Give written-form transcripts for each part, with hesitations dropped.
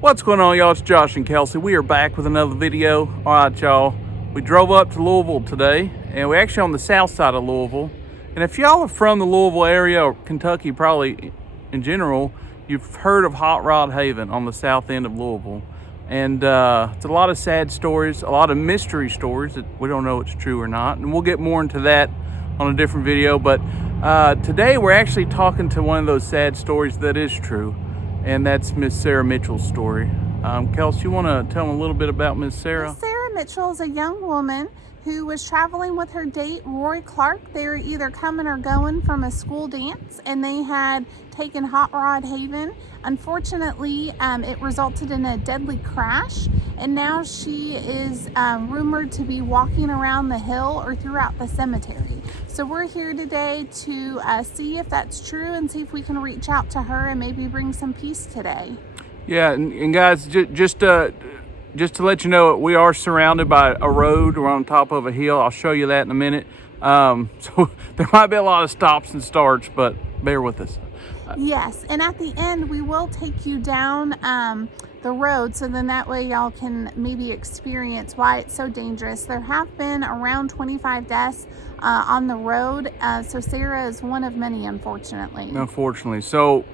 What's going on, y'all? It's Josh and Kelsey. We are back with another video. All right, y'all. We drove up to Louisville today, and we're actually on the south side of Louisville. And if y'all are from the Louisville area or Kentucky, probably in general, you've heard of Hot Rod Haven on the south end of Louisville. And it's a lot of sad stories, a lot of mystery stories that we don't know if it's true or not. And we'll get more into that on a different video. But today we're actually talking to one of those sad stories that is true. And that's Miss Sarah Mitchell's story. Kelsey, you want to tell them a little bit about Miss Sarah? Miss Sarah Mitchell is a young woman who was traveling with her date, Roy Clark. They were either coming or going from a school dance, and they had taken Hot Rod Haven. Unfortunately, it resulted in a deadly crash, and now she is rumored to be walking around the hill or throughout the cemetery. So we're here today to see if that's true and see if we can reach out to her and maybe bring some peace today. Yeah, and guys, just to let you know, we are surrounded by a road. We're on top of a hill. I'll show you that in a minute. So there might be a lot of stops and starts, but bear with us. Yes, and at the end we will take you down the road, so then that way y'all can maybe experience why it's so dangerous. There have been around 25 deaths on the road, so Sarah is one of many, unfortunately. Unfortunately. So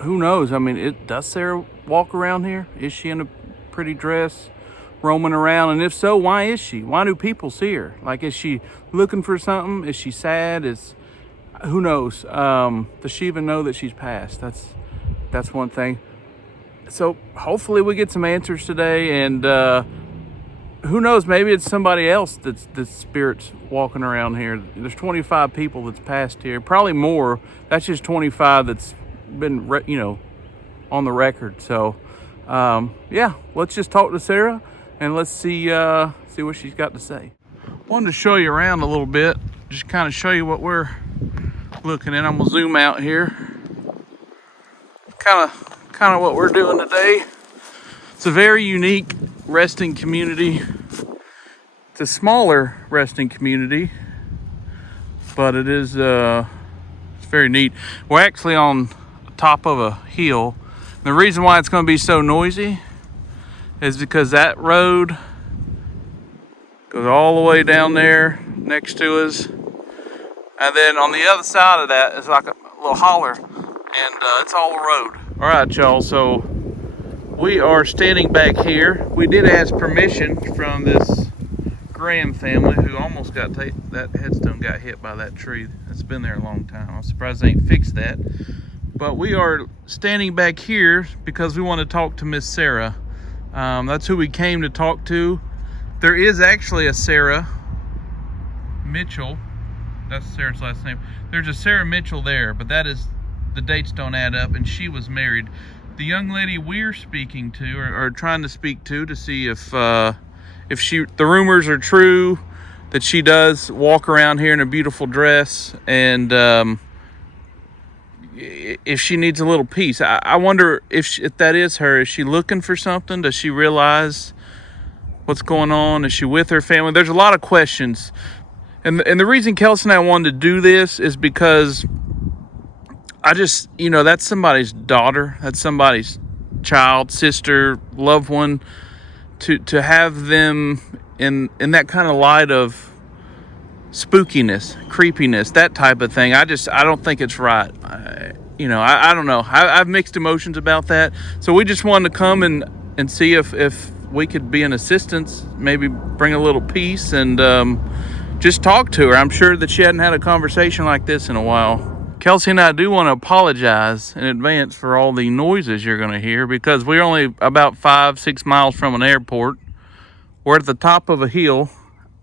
who knows? I mean, does Sarah walk around here? Is she in a pretty dress roaming around? And if so, why is she? Why do people see her? Like, is she looking for something? Is she sad? Who knows? Does she even know that she's passed? That's one thing. So hopefully we get some answers today, and who knows, maybe it's somebody else that's spirit's walking around here. There's 25 people that's passed here, probably more. That's just 25 that's been on the record. So yeah, let's just talk to Sarah and let's see what she's got to say. Wanted to show you around a little bit, just kind of show you what we're looking at. I'm gonna zoom out here. Kind of what we're doing today. It's a very unique resting community. It's a smaller resting community, but it is it's very neat. We're actually on top of a hill. The reason why it's going to be so noisy is because that road goes all the way down there next to us, and then on the other side of that is like a little holler, and it's all the road. All right, y'all, so we are standing back here. We did ask permission from this Graham family who almost got that headstone got hit by that tree. It's been there a long time. I'm surprised they ain't fixed that. But we are standing back here because we want to talk to Miss Sarah. That's who we came to talk to. There is actually a Sarah Mitchell. That's Sarah's last name. There's a Sarah Mitchell there, but the dates don't add up, and she was married. The young lady we're speaking to, or trying to speak to see if the rumors are true that she does walk around here in a beautiful dress, and if she needs a little peace. I wonder if that is her. Is she looking for something? Does she realize what's going on? Is she with her family? There's a lot of questions. And the reason Kelsey and I wanted to do this is because I just, that's somebody's daughter. That's somebody's child, sister, loved one. To have them in that kind of light of spookiness, creepiness, that type of thing, I don't think it's right. I don't know. I have mixed emotions about that. So we just wanted to come and see if we could be an assistance, maybe bring a little peace, and just talk to her. I'm sure that she hadn't had a conversation like this in a while. Kelsey and I do want to apologize in advance for all the noises you're going to hear, because we're only about 5-6 miles from an airport. We're at the top of a hill,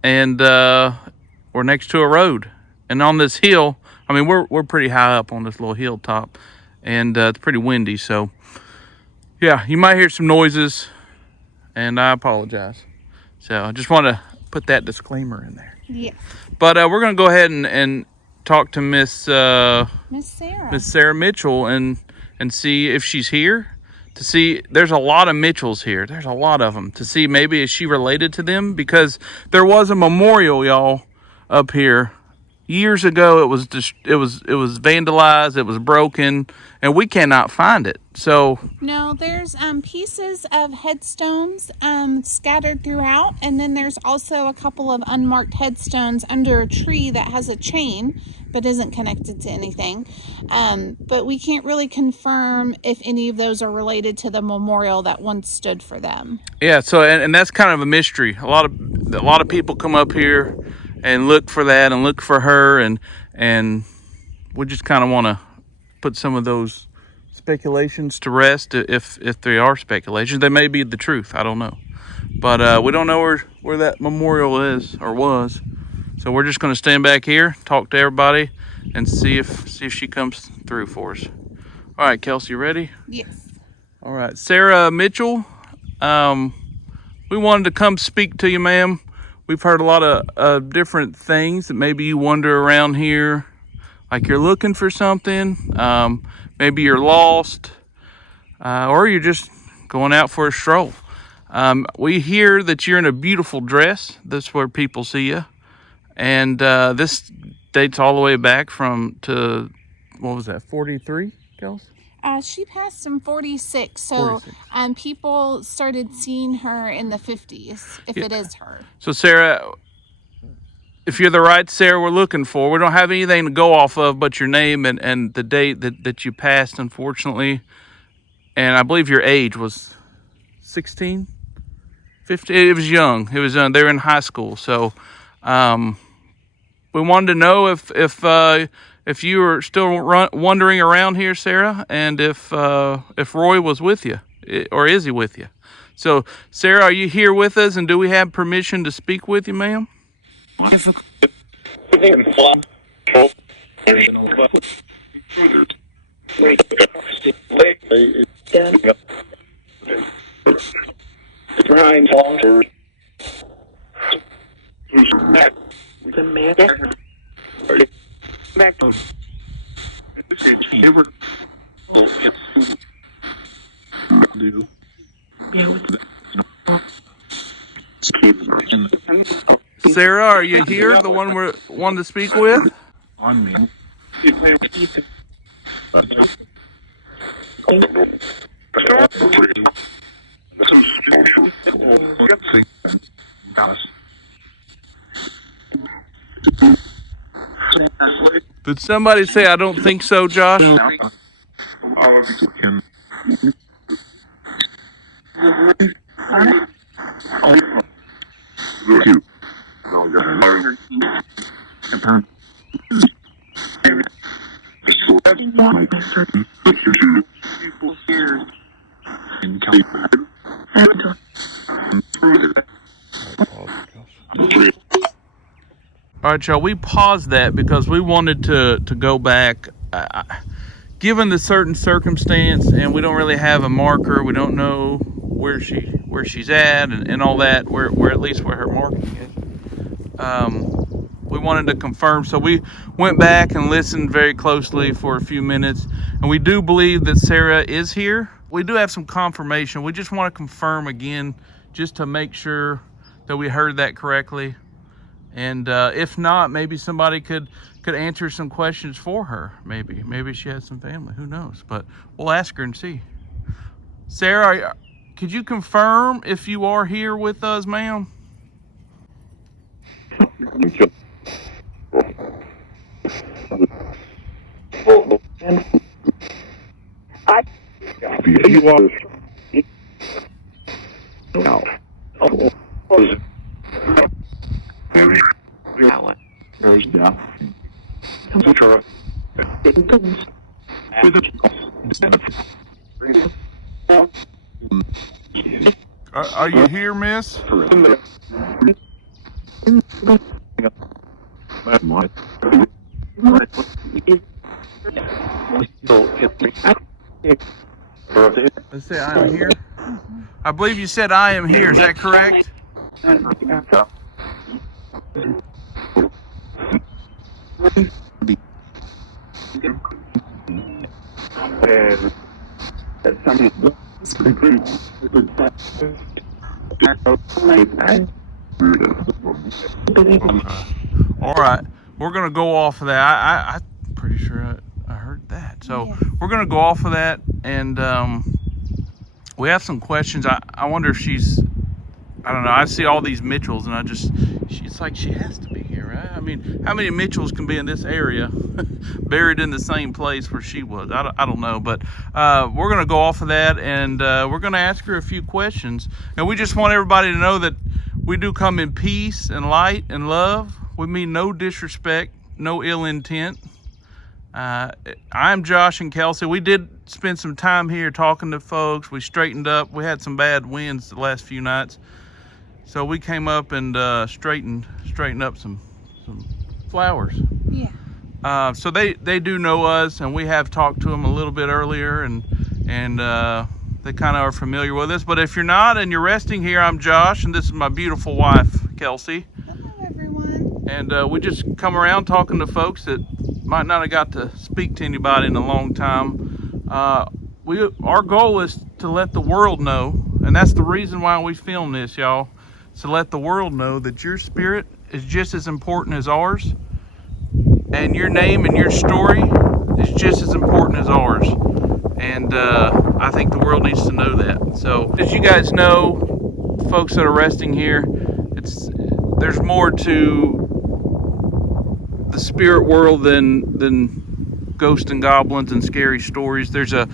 and we're next to a road. And on this hill, I mean, we're pretty high up on this little hilltop, and it's pretty windy. So yeah, you might hear some noises, and I apologize. So I just want to put that disclaimer in there. Yeah. But we're going to go ahead and talk to Miss Sarah Mitchell and see if she's here. To see, there's a lot of Mitchells here. There's a lot of them. To see maybe is she related to them, because there was a memorial, y'all, up here years ago it was vandalized, it was broken, and we cannot find it. So No, there's pieces of headstones scattered throughout, and then there's also a couple of unmarked headstones under a tree that has a chain but isn't connected to anything. But we can't really confirm if any of those are related to the memorial that once stood for them. yeah, so and that's kind of a mystery. A lot of people come up here and look for that and look for her, and we just kind of want to put some of those speculations to rest. If they are speculations, they may be the truth. I don't know, but we don't know where that memorial is or was. So we're just going to stand back here, talk to everybody, and see if she comes through for us. All right, Kelsey, ready? Yes. All right, Sarah Mitchell. We wanted to come speak to you, ma'am. We've heard a lot of different things that maybe you wander around here, like you're looking for something. Maybe you're lost, or you're just going out for a stroll. We hear that you're in a beautiful dress. That's where people see you. And this dates all the way back to, what was that, 43, Kelsey? She passed in 46, so 46. People started seeing her in the 50s, if it is her. So, Sarah, if you're the right Sarah we're looking for, we don't have anything to go off of but your name and the date that you passed, unfortunately. And I believe your age was 16, 15. It was young. They were in high school. So we wanted to know if you were still wandering around here, Sarah, and if Roy was with you, or is he with you? So, Sarah, are you here with us, and do we have permission to speak with you, ma'am? Sarah, are you here? The one we're wanting to speak with? Did somebody say I don't think so, Josh? All right, y'all, we paused that because we wanted to go back. Given the certain circumstance, and we don't really have a marker, we don't know where she's at and all that, where at least where her marking is. We wanted to confirm, so we went back and listened very closely for a few minutes, and we do believe that Sarah is here. We do have some confirmation. We just want to confirm again, just to make sure that we heard that correctly. And if not, maybe somebody could answer some questions for her. Maybe she has some family. Who knows? But we'll ask her and see. Sarah, could you confirm if you are here with us, ma'am? Are you here, miss? Let's say I am here. I believe you said I am here. Is that correct? All right. we're gonna go off of that. I'm pretty sure I heard that. So Yeah. we're gonna go off of that, and we have some questions. I wonder if she's, I don't know. I see all these Mitchells, and it's like she has to be here, right? I mean, how many Mitchells can be in this area, buried in the same place where she was? I don't know, but we're gonna go off of that, and we're gonna ask her a few questions. And we just want everybody to know that we do come in peace and light and love. We mean no disrespect, no ill intent. I'm Josh and Kelsey. We did spend some time here talking to folks. We straightened up. We had some bad winds the last few nights, so we came up and straightened up some flowers. Yeah. So they do know us, and we have talked to them a little bit earlier, and they kind of are familiar with us. But if you're not and you're resting here, I'm Josh, and this is my beautiful wife, Kelsey. Hello, everyone. And we just come around talking to folks that might not have got to speak to anybody in a long time. Our goal is to let the world know, and that's the reason why we film this, y'all, to let the world know that your spirit is just as important as ours, and your name and your story is just as important as ours. And I think the world needs to know that. So as you guys know, folks that are resting here, there's more to the spirit world than ghosts and goblins and scary stories. There's a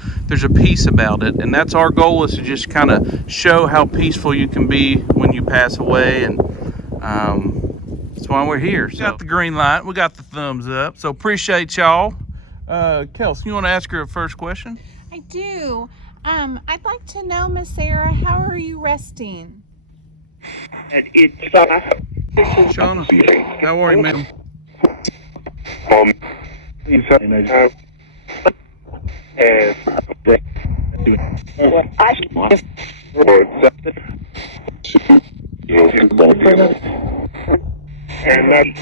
peace about it, and that's our goal, is to just kind of show how peaceful you can be when you pass away. And that's why we're here. So, we got the green light, we got the thumbs up, so appreciate y'all. Kelsey, you want to ask her a first question? I do. I'd like to know, Miss Sarah, how are you resting? Shauna, how are you, ma'am? And that's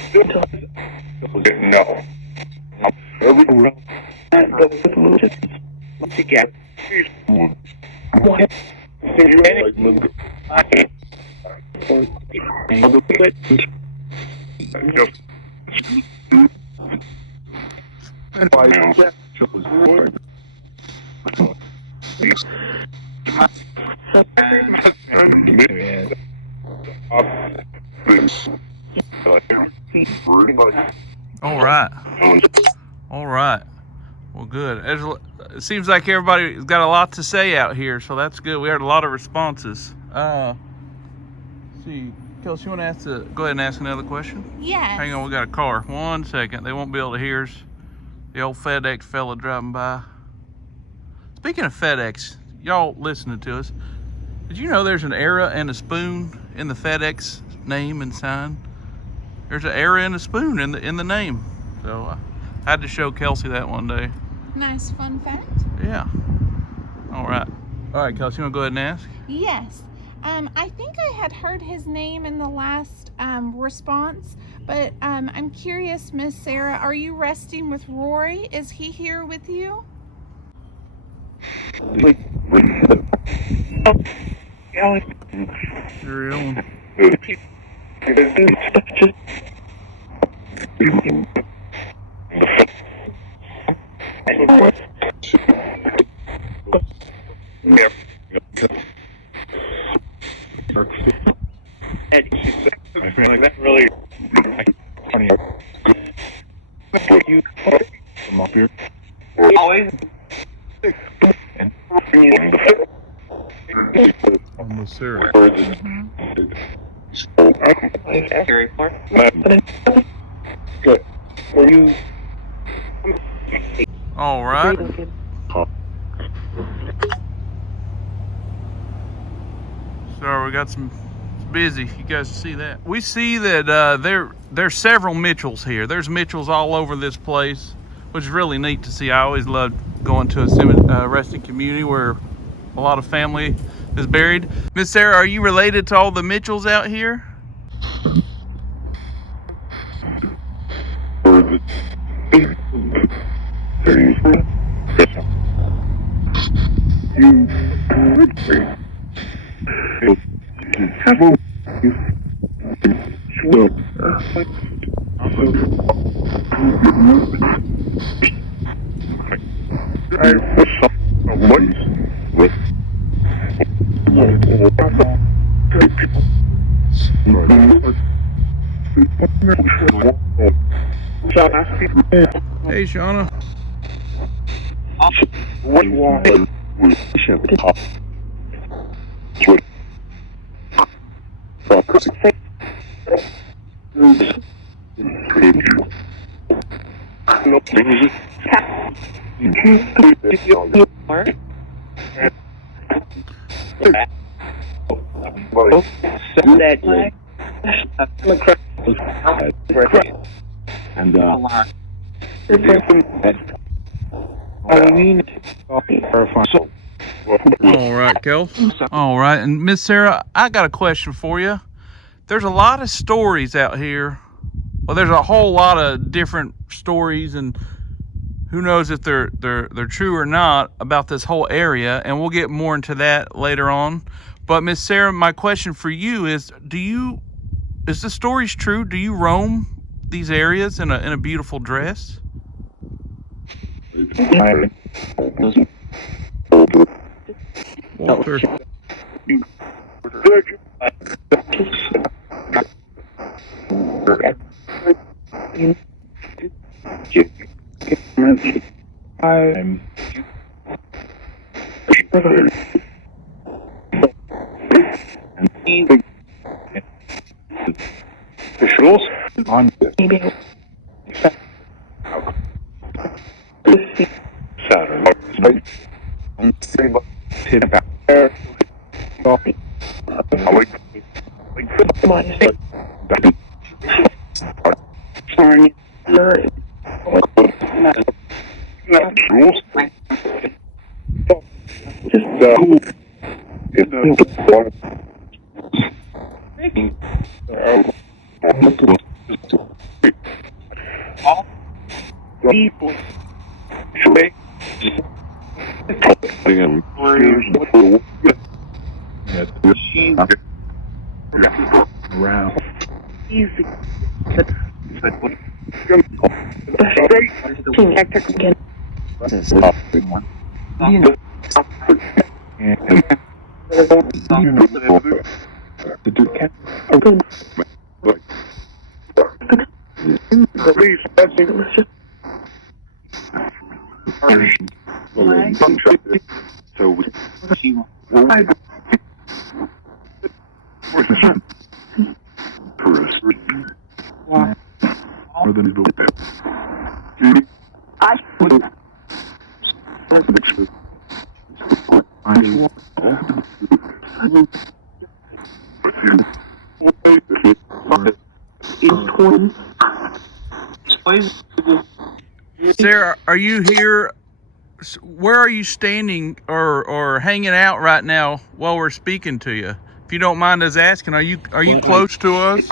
no. Together. All right. Well, good. It seems like everybody's got a lot to say out here, so that's good. We heard a lot of responses. Let's see, Kelsey, you want to go ahead and ask another question? Yes. Hang on, we got a car. 1 second. They won't be able to hear us. The old FedEx fella driving by. Speaking of FedEx, y'all listening to us, did you know there's an era and a spoon in the FedEx name and sign? There's an era and a spoon in the name. So I had to show Kelsey that one day. Nice fun fact. Yeah. All right, Kelsey, you want to go ahead and ask? Yes. I think I had heard his name in the last response, but I'm curious, Miss Sarah, are you resting with Rory? Is he here with you? You're on. Really you come up here. Always. Almost there. Good. Were you? All right. Sorry, we got some. It's busy. You guys see that? We see that there's several Mitchells here. There's Mitchells all over this place, which is really neat to see. I always loved going to a resting community where a lot of family is buried. Miss Sarah, are you related to all the Mitchells out here? Hey, Shauna. What you want? All right, Kel. All right, and Miss Sarah, I got a question for you. There's a lot of stories out here. Well, there's a whole lot of different stories, and who knows if they're true or not about this whole area, and we'll get more into that later on. But Miss Sarah, my question for you is: is the stories true? Do you roam these areas in a beautiful dress? Walter. I'm officials on Saturday. Hit about there. Rules. All people around easy. Sarah, are you here? Where are you standing or hanging out right now while we're speaking to you? If you don't mind us asking, are you close to us?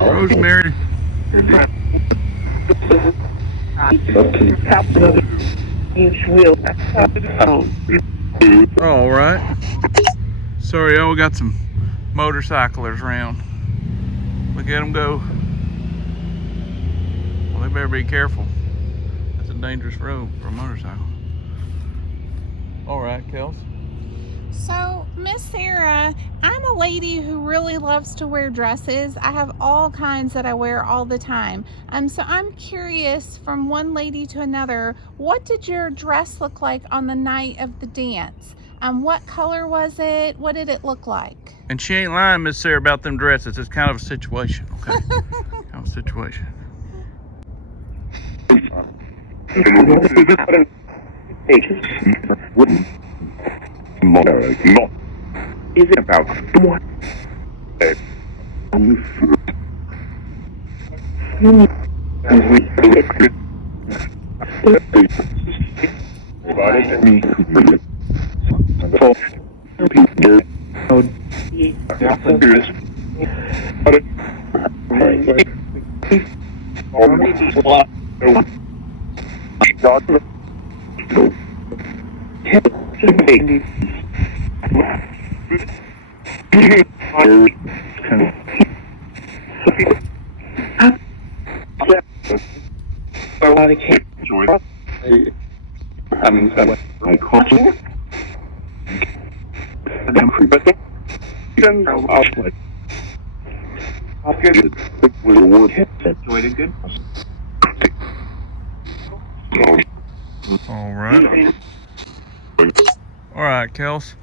Rosemary. All right. Sorry, we got some motorcyclers around. Look at them go. Well, they better be careful. That's a dangerous road for a motorcycle. All right, Kels. So, Miss Sarah, I'm a lady who really loves to wear dresses. I have all kinds that I wear all the time. So I'm curious, from one lady to another, what did your dress look like on the night of the dance? What color was it? What did it look like? And she ain't lying, Miss Sarah, about them dresses. It's kind of a situation, okay? Kind of a situation. Not is it about what? provided me for people. All right. All right, Kels.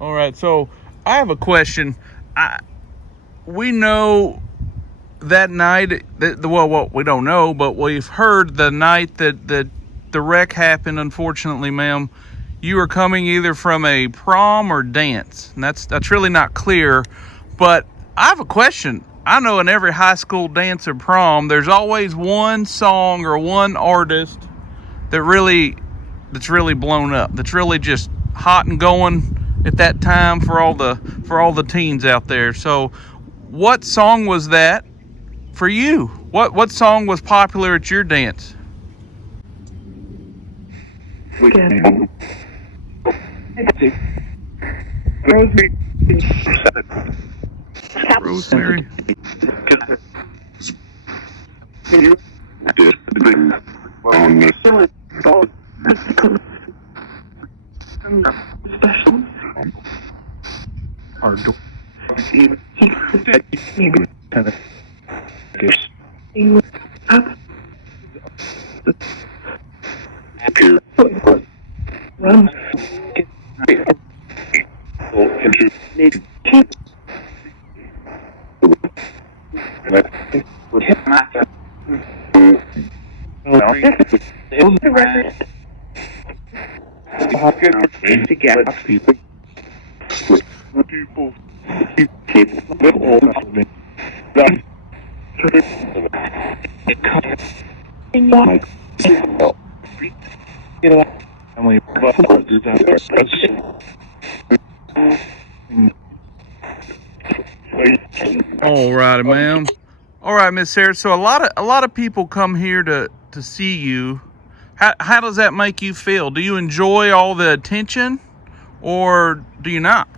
All right, so I have a question. We know that night, well, we don't know, but we've heard the night that the wreck happened, unfortunately, ma'am, you were coming either from a prom or dance. And that's really not clear, but I have a question. I know in every high school dance or prom, there's always one song or one artist that's really blown up, that's really just hot and going at that time for all the teens out there. So what song was that for you? What song was popular at your dance? Rosemary. All righty, ma'am. All right, Miss Sarah. So a lot of people come here to see you. How does that make you feel? Do you enjoy all the attention, or do you not?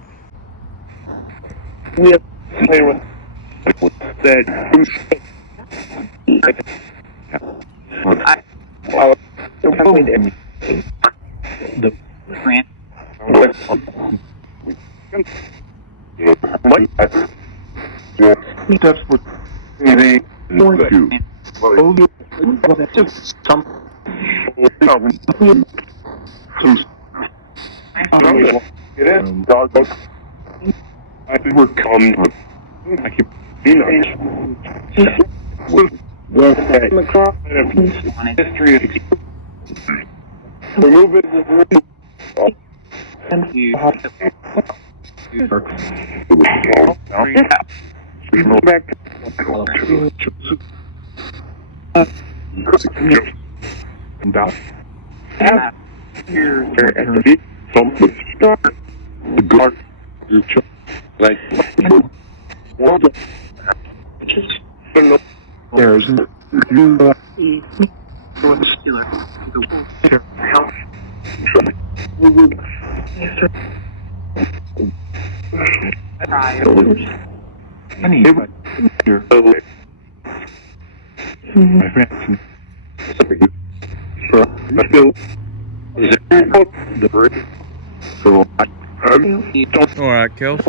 All right, Kels.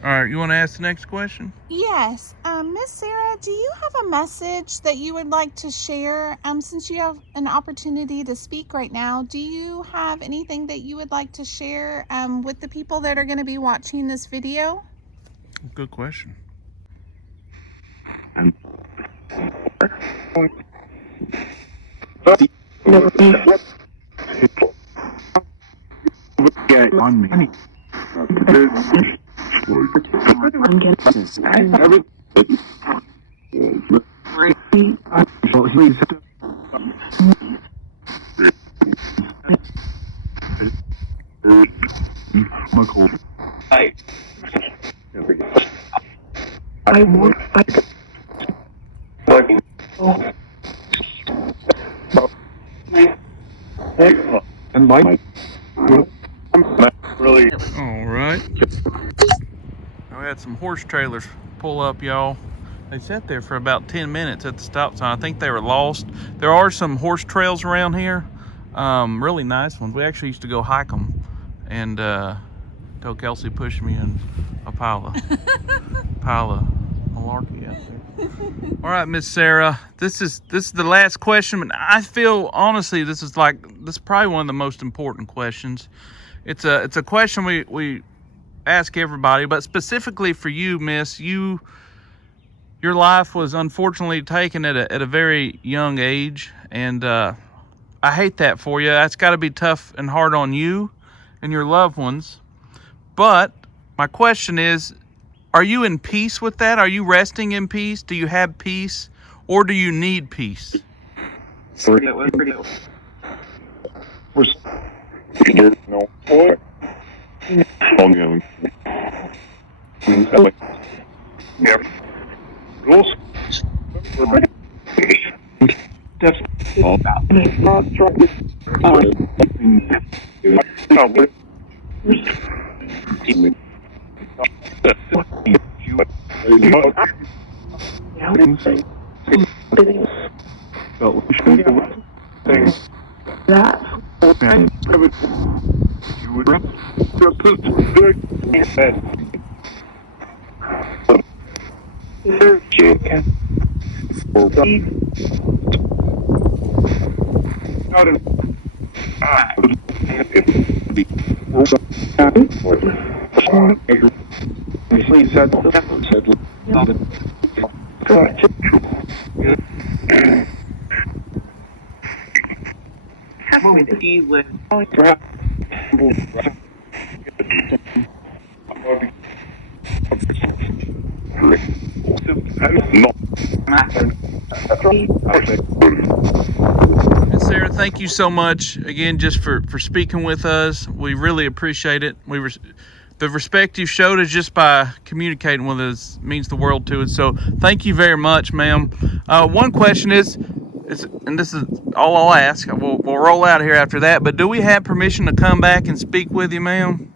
All right, you want to ask the next question? Yes. Miss Sarah, do you have a message that you would like to share? Since you have an opportunity to speak right now, do you have anything that you would like to share with the people that are going to be watching this video? Good question. And my I'm not really. All right. We had some horse trailers pull up, y'all. They sat there for about 10 minutes at the stop sign. I think they were lost. There are some horse trails around here, really nice ones. We actually used to go hike them, and until Kelsey pushed me in a pile of malarkey out there. All right, Miss Sarah, this is the last question, but I feel honestly this is probably one of the most important questions. It's a question we ask everybody, but specifically for you, Miss, your life was unfortunately taken at a very young age, and I hate that for you. That's got to be tough and hard on you and your loved ones. But my question is, are you in peace with that? Are you resting in peace? Do you have peace, or do you need peace? Sorry. We're scared. No. What? Ongoing. Yeah. Rules. That's all about. And Sarah, thank you so much again just for speaking with us. We really appreciate it. The respect you showed us just by communicating with us means the world to us. So thank you very much, ma'am. One question is, and this is all I'll ask. We'll roll out of here after that. But do we have permission to come back and speak with you, ma'am?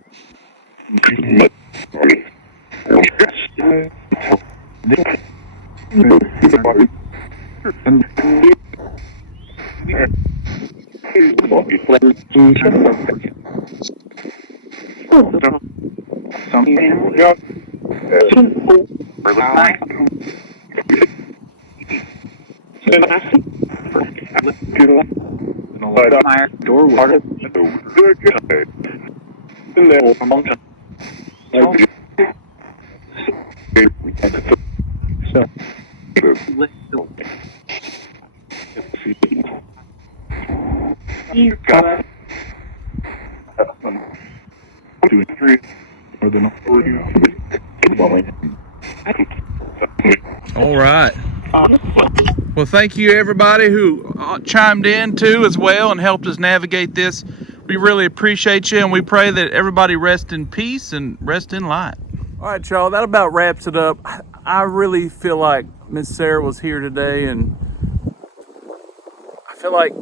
All right. Well, thank you everybody who chimed in too as well and helped us navigate this. We really appreciate you, and we pray that everybody rest in peace and rest in light. All right, y'all, that about wraps it up. I really feel like Miss Sarah was here today, and I feel like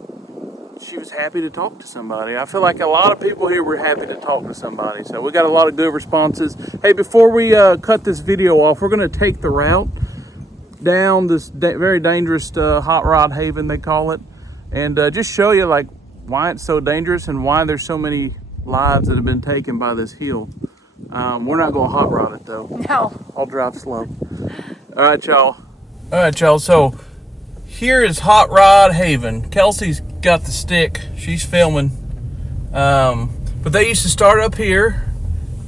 she was happy to talk to somebody. I feel like a lot of people here were happy to talk to somebody. So we got a lot of good responses. Hey, before we cut this video off, we're going to take the route down this very dangerous hot rod haven, they call it, and just show you like why it's so dangerous and why there's so many lives that have been taken by this hill. We're not going to hot rod it though. No. I'll drive slow. All right, y'all. So here is Hot Rod Haven. Kelsey's got the stick. She's filming. But they used to start up here,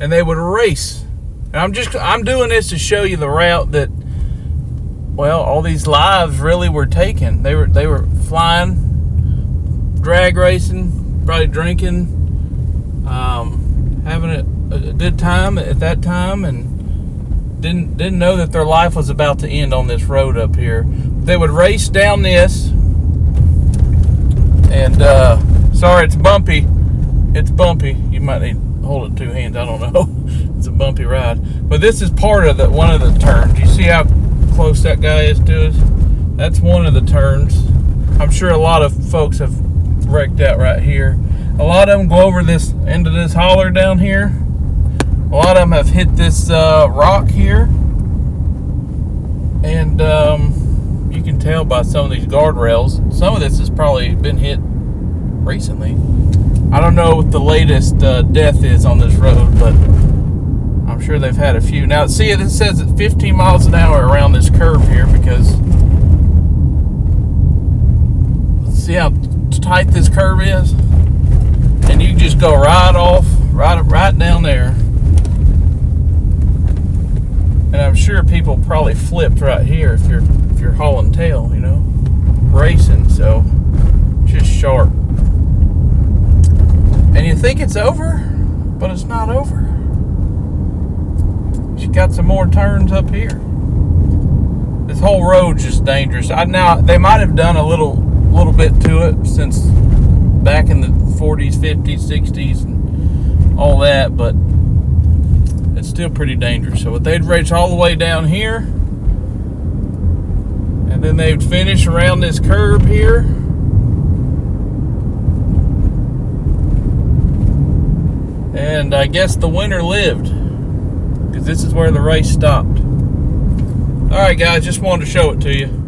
and they would race. And I'm doing this to show you the route that, well, all these lives really were taken. They were flying, drag racing, probably drinking, having a good time at that time, and didn't know that their life was about to end on this road up here. They would race down this, and sorry, it's bumpy. It's bumpy. You might need to hold it in two hands. I don't know. It's a bumpy ride. But this is part of one of the turns. You see how close that guy is to us? That's one of the turns. I'm sure a lot of folks have wrecked out right here. A lot of them go over this into this holler down here. A lot of them have hit this rock here, and you can tell by some of these guardrails. Some of this has probably been hit recently. I don't know what the latest death is on this road, but I'm sure they've had a few. Now, see, it says it's 15 miles an hour around this curve here because see how tight this curve is? And you just go right off, right down there. And I'm sure people probably flipped right here if you're hauling tail, you know, racing. So just sharp. And you think it's over, but it's not over. She got some more turns up here. This whole road's just dangerous. Now they might have done a little bit to it since back in the 40s, 50s, 60s, and all that, but it's still pretty dangerous. So they'd race all the way down here, and then they'd finish around this curve here. And I guess the winner lived, because this is where the race stopped. Alright guys, just wanted to show it to you.